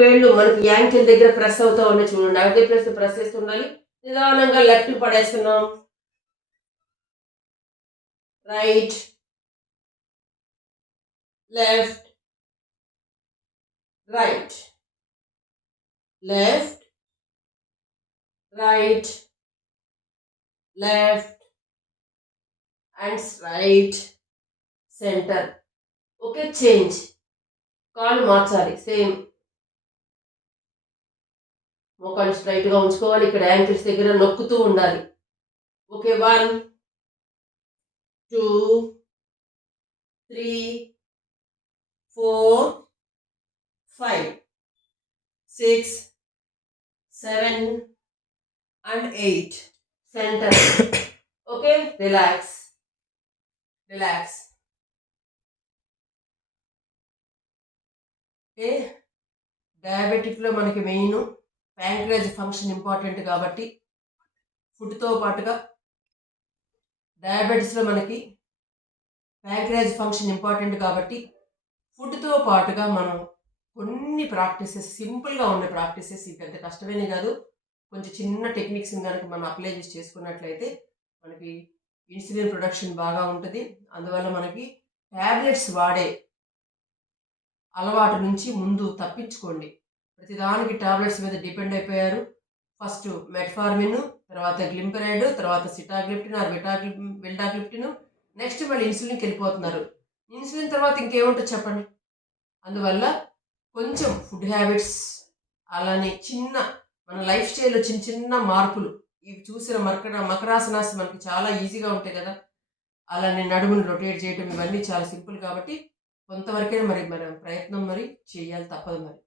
వేళ్ళు మనకి యాంకిల్ దగ్గర ప్రెస్ అవుతూ ఉండే చూడండి. అదే ప్రెస్ చేస్తూ ఉండాలి. నిదానంగా లెఫ్ట్ పడేస్తున్నాం. Right, left, right, left, right, left and right, center. Okay, change. కాలు మార్చాలి. సేమ్ మోకాలు స్ట్రైట్గా ఉంచుకోవాలి. ఇక్కడ యాంకిల్స్ దగ్గర నొక్కుతూ ఉండాలి. Okay, 1, 2, 3, 4, 5, 6, 7 and 8. Center. Okay, relax. Okay, డయాబెటిక్లో మనకి మెయిన్ ప్యాంక్రియాస్ ఫంక్షన్ ఇంపార్టెంట్ కాబట్టి ఫుడ్తో పాటుగా డయాబెటీస్లో మనకి ప్యాంక్రియాస్ ఫంక్షన్ ఇంపార్టెంట్ కాబట్టి ఫుడ్తో పాటుగా మనం కొన్ని ప్రాక్టీసెస్, సింపుల్గా ఉన్న ప్రాక్టీసెస్, ఈ పెద్ద కష్టమేనే కాదు, కొంచెం చిన్న టెక్నిక్స్ని కనుక మనం అప్లై చేసి చేసుకున్నట్లయితే మనకి ఇన్సులిన్ ప్రొడక్షన్ బాగా ఉంటుంది. అందువల్ల మనకి ట్యాబ్లెట్స్ వాడే అలవాటు నుంచి ముందు తప్పించుకోండి. ప్రతిదానికి ట్యాబ్లెట్స్ మీద డిపెండ్ అయిపోయారు. ఫస్ట్ మెట్ఫార్మిన్, తర్వాత గ్లింపరైడ్, తర్వాత సిటాగ్లిప్టిన్ ఆర్ విల్డాగ్లిప్టిన్, నెక్స్ట్ మళ్ళీ ఇన్సులిన్కి వెళ్ళిపోతున్నారు. ఇన్సులిన్ తర్వాత ఇంకేముంటుంది చెప్పండి. అందువల్ల కొంచెం ఫుడ్ హ్యాబిట్స్, అలానే చిన్న మన లైఫ్ స్టైల్లో చిన్న చిన్న మార్పులు, ఇవి చూసిన మకరాసనాస్ మనకి చాలా ఈజీగా ఉంటాయి కదా. అలానే నడుమును రొటేట్ చేయడం, ఇవన్నీ చాలా సింపుల్ కాబట్టి కొంతవరకే మరి ప్రయత్నం మరి చేయాలి, తప్పదు మరి.